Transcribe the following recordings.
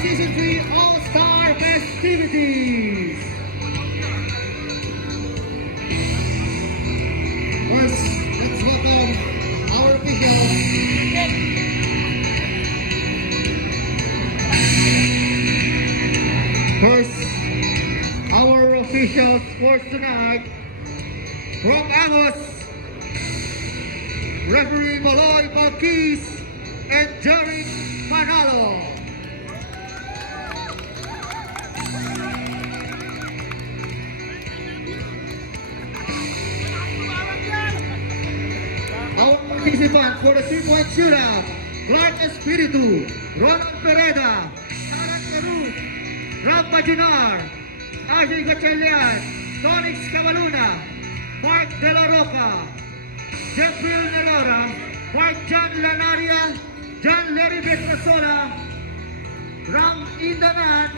Season 3 All-Star Festivities. First, let's welcome our officials. First, our officials for tonight. From Amos, referee Maloy Marquez and Jerry Manalo. Our participants for the 3-point shootout: Clark Espiritu, Ronald Pereda, Taran Peru, Rob Bajunar, Ajay Gatchalian, Tonix Cabaluna, Mark De La Roca, Jeffrey Nelora, Mark John Lanaria, John Larry Betrasola, Ram Indanan,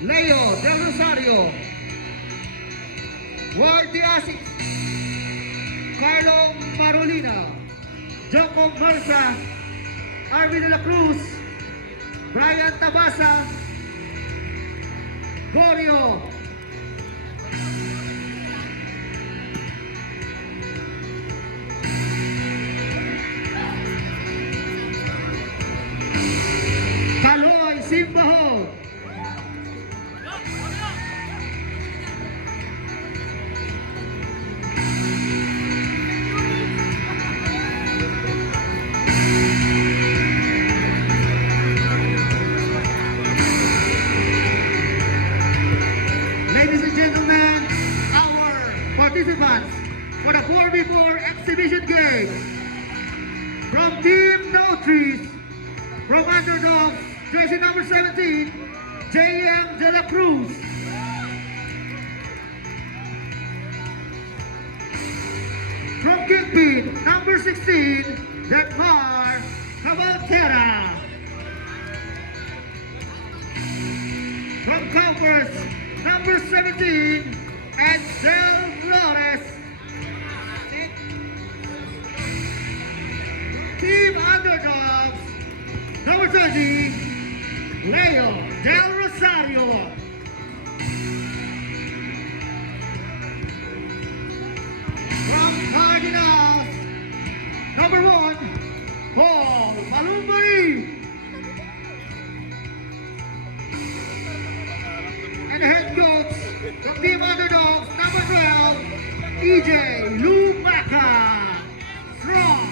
Leo Del Rosario, Ward Diaz, Carlo Marolina, Jocko Marza, Arvin De La Cruz, Brian Tabasa, Gorio, Kaloy Simbaho, ladies and gentlemen, our participants for the 4v4 exhibition game from Team No Trees, from Underdogs, jersey number 17, J.M. De La Cruz. From Kingpin, number 16, Dekmar Cavaltera. From Cowpers, number 17, Ansel Flores. Team Underdogs, number 20, Leo Del Rosario. From Cardinals, number 1, Paul Malumbari. And head coach from Team Underdogs, number 12, EJ Lubaca. Strong.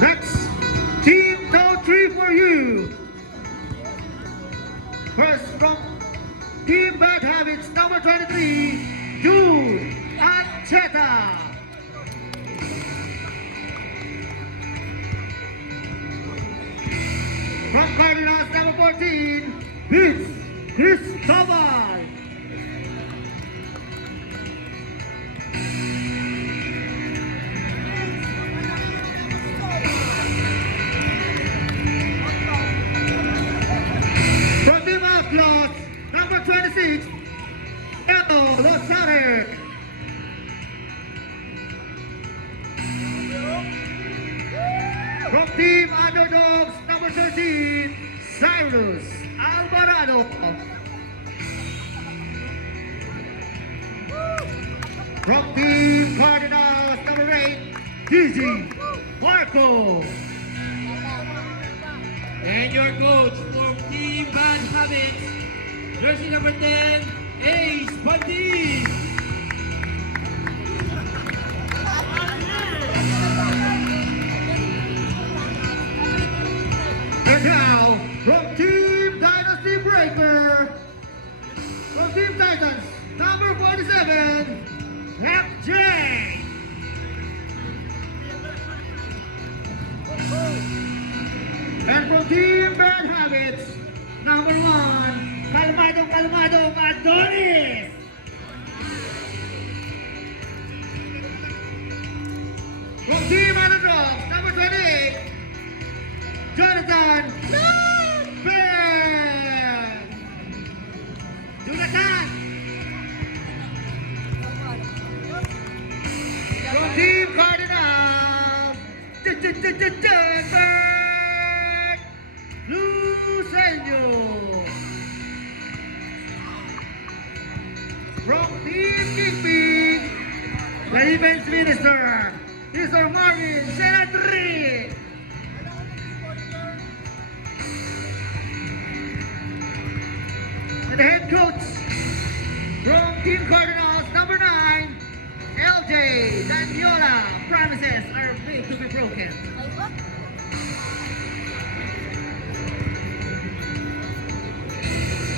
Next, Team No Tree for you. First from Team Bad Habits, number 23, Jude Ancheta. From Cardinals, number 14, Vince Cristobal. From Team Outlaws, number 26, Edo Lozarek. From Team Underdogs, number 13, Cyrus Alvarado. From Team Cardinals, number 8, Dizzy Marco. And your coach for Team Bad Habits, jersey number 10, Ace Bandit. And now, from Team Dynasty Breaker, from Team Titans, number 47, FJ. And from Team Bad Habits, number 1, Kalmado Adonis. From Team Underdogs, number 28, Jonathan Ben. Jonathan. Bert Lucenio. From Team Kingpin, the Defense Minister, Mr. Marvin Senatri. And the head coach from Team Cardinals, number 9, LJ Daniola. Promises are made to be broken.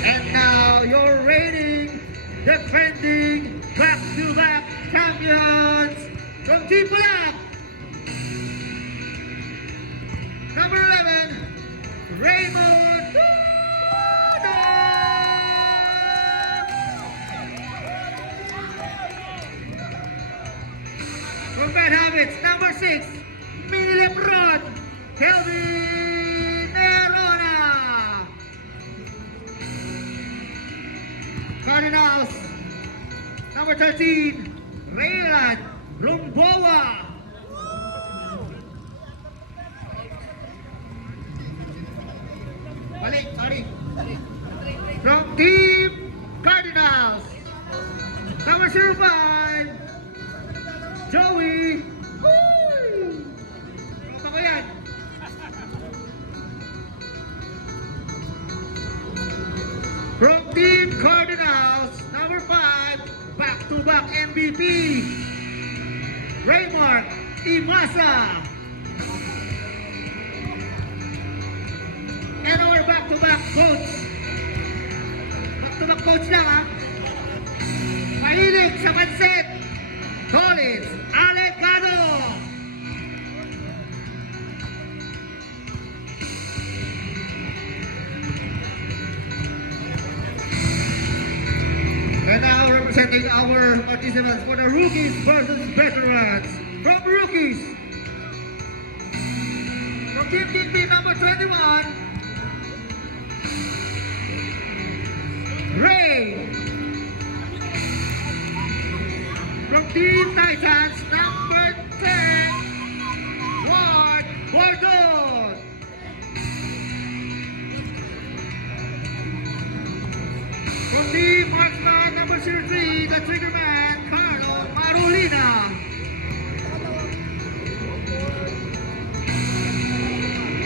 And now your reigning, defending, back-to-back champions from Team Black. Number 11, Raymond Tudo. From Bad Habits, number 6, Mini Lebron, Kelvin Nerona. Cardinals, number 13, Raylan Rumboa. Balik, sorry. From Team Cardinals, number 05, Joey. Woo! Tropa ko yan. From Team Cardinals, number 5, back-to-back MVP, Raymark Imasa. And our back-to-back coach. Back-to-back coach lang ha. Mahilig sa pansit, Collins Alecado. And now representing our participants for the rookies versus veterans. From rookies, from Team Kingpin number 21, Ray. From Team Titans number 10, Juan Gordon. From Team Marksman number 03, the Trigger Man, Carlo Marolina.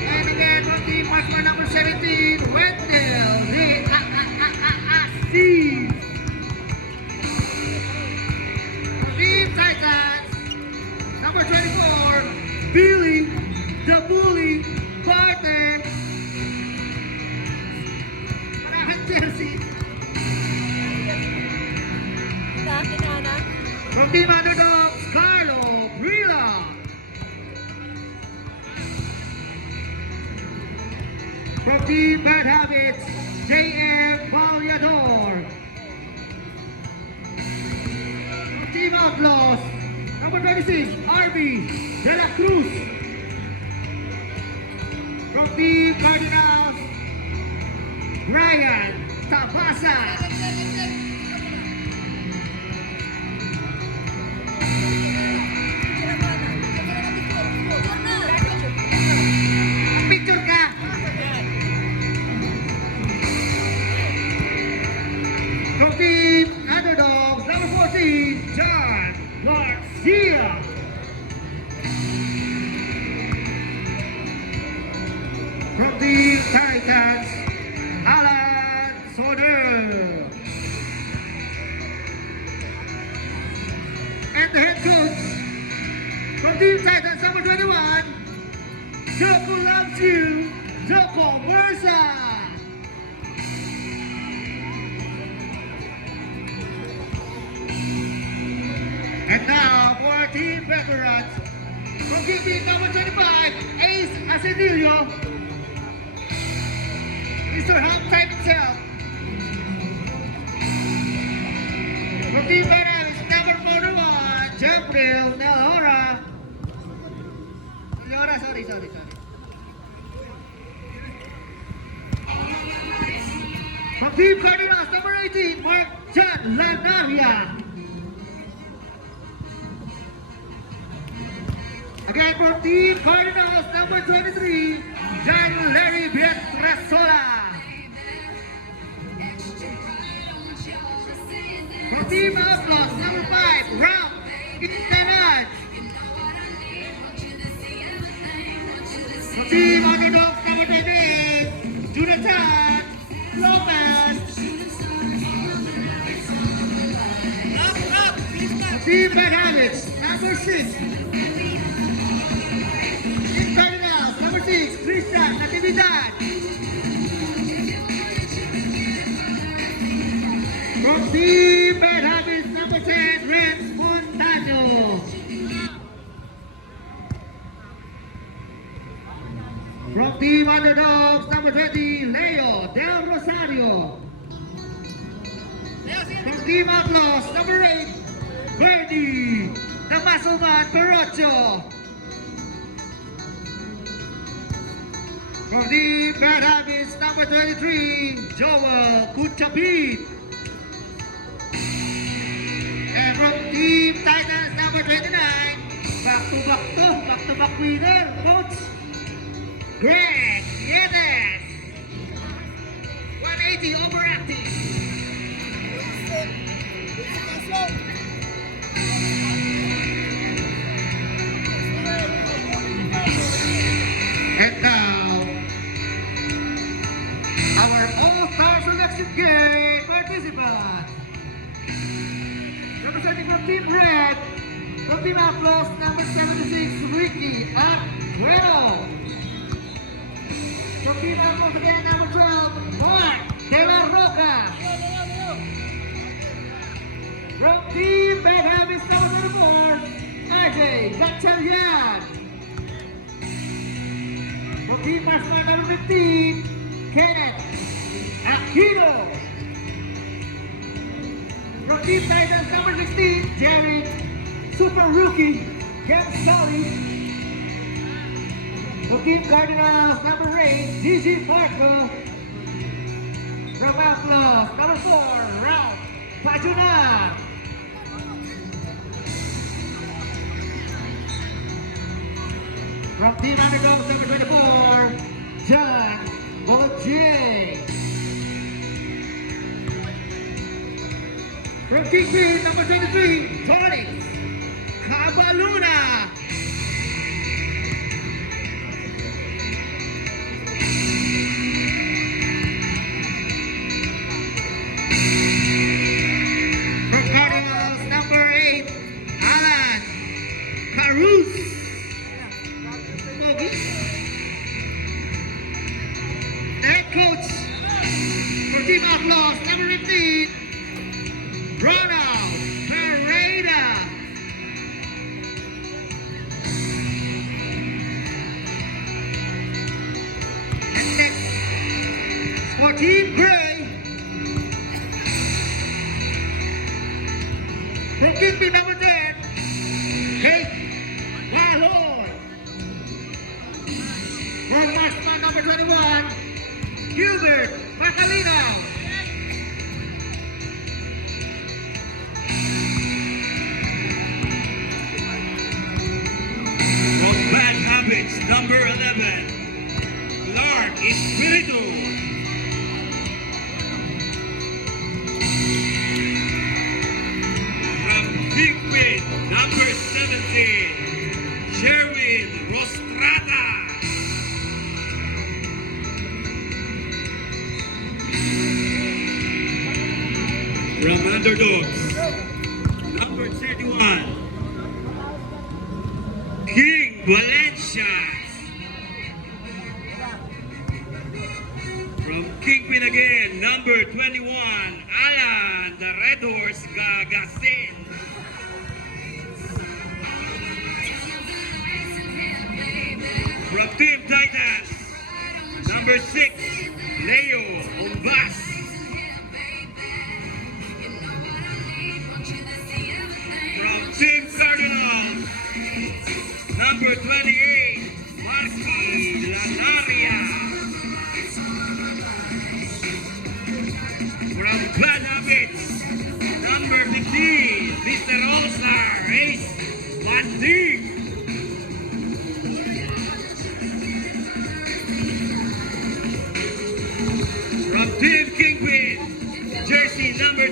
And again from Team Marksman number 17, Wendell Steve. From Team Titans number 24, Billy the Bully Parte. Maraming jersey. From Team Underdogs, Carlo Brilla. From Team Bad Habits, J.M. Vallador. From Team Outlaws, number 26, Arby De La Cruz. From Team Cardinals, Brian Tabasa. Picture ka! From Team Underdogs, number 14, John Garcia. From Team Titans, Alan Soder. And the head coach from Team Titans, number 21, Joko loves you, Joko Versa. And now for Team Veterans, from Team number 25, Ace Asedillo, Mr. Ham Type himself. From Team Veterans, number 41, Jeffrey Nelhora. Nelhora, sorry. From Team Cardinals, number 18, Mark John Lanavia. Again, And for Team Cardinals, number 23, John Larry Pietrasola. For Team Outlaws, number 5, Ram Intanaj. For Team Underdogs, number 28, Jonathan Lopez. For Team Bad Habits, number 6, Cardinals, number 6, Christian Natividad. From Team Bad Habits, number 10, Renz Montano. From Team Underdogs, number 20, Leo Del Rosario. From Team Outlaws, number 8, Bernie Damasoman Perocho. From Team Bad Habits, number 23, Joel Kuchapit. And from Team Titans, number 29, back-to-back winner, Coach Greg Yedes. 180 overactive. And now, our All-Star Selection Game participants. Representing from Team Red, from Team Outlaws, number 76, Ricky Aguero. From Team Outlaws again, number 12, Mark De La Roca. From Team Bad Habits, number 4, RJ Gatchalian. From Team Marksman, number 15, Kenneth Aquino. From Team Titans, number 16, Jared Super Rookie Gonzalez. From Team Cardinals, number 8, Gigi Marco. From Outlaws, number 4, Ralph Pajuna. From Team Underdogs, number 24, John Bologie. From Kingpin, number 23, Tony Cabaluna. From Cardinals, number 8, Alan Carus. Head coach for Team Outlaws, number 15, Ronald Pereira. And next, for Team Gray, from Kingpin, number 10, Kate Wallon. From Marksman, number 21, Gilbert Macalino. From Bad Habits, number 11, Clark Espiritu. From Kingpin, number 17, Sherwin Rostrata. From Underdogs, number 31, King Valencia. From Kingpin again, number 21, Alan the Red Horse Gagasin. From Team Titans, number 6, Leo Ombas. From Team Cardinals, number 28, Marky Lanaria. From Bad Habits, number 15, Mr. All-Star Ace Banding.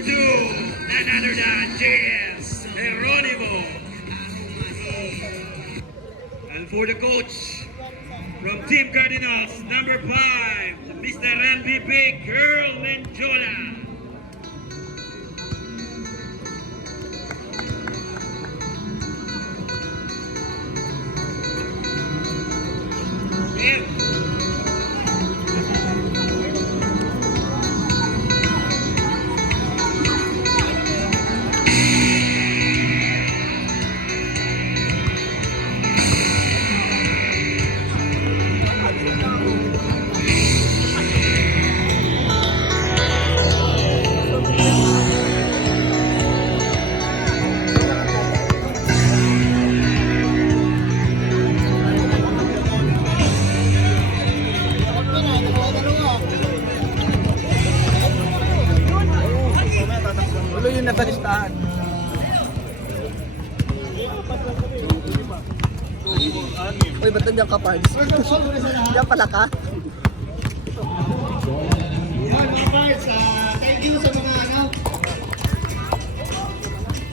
2, none other than James Geronimo. And for the coach from Team Cardinals, number 5, Mr. MVP Earl Menjola. Tuloy yung nasa listahan. Uy, ba't nandiyan ka, Pards? Diyan pala ka? Yan, mga parts, thank you sa mga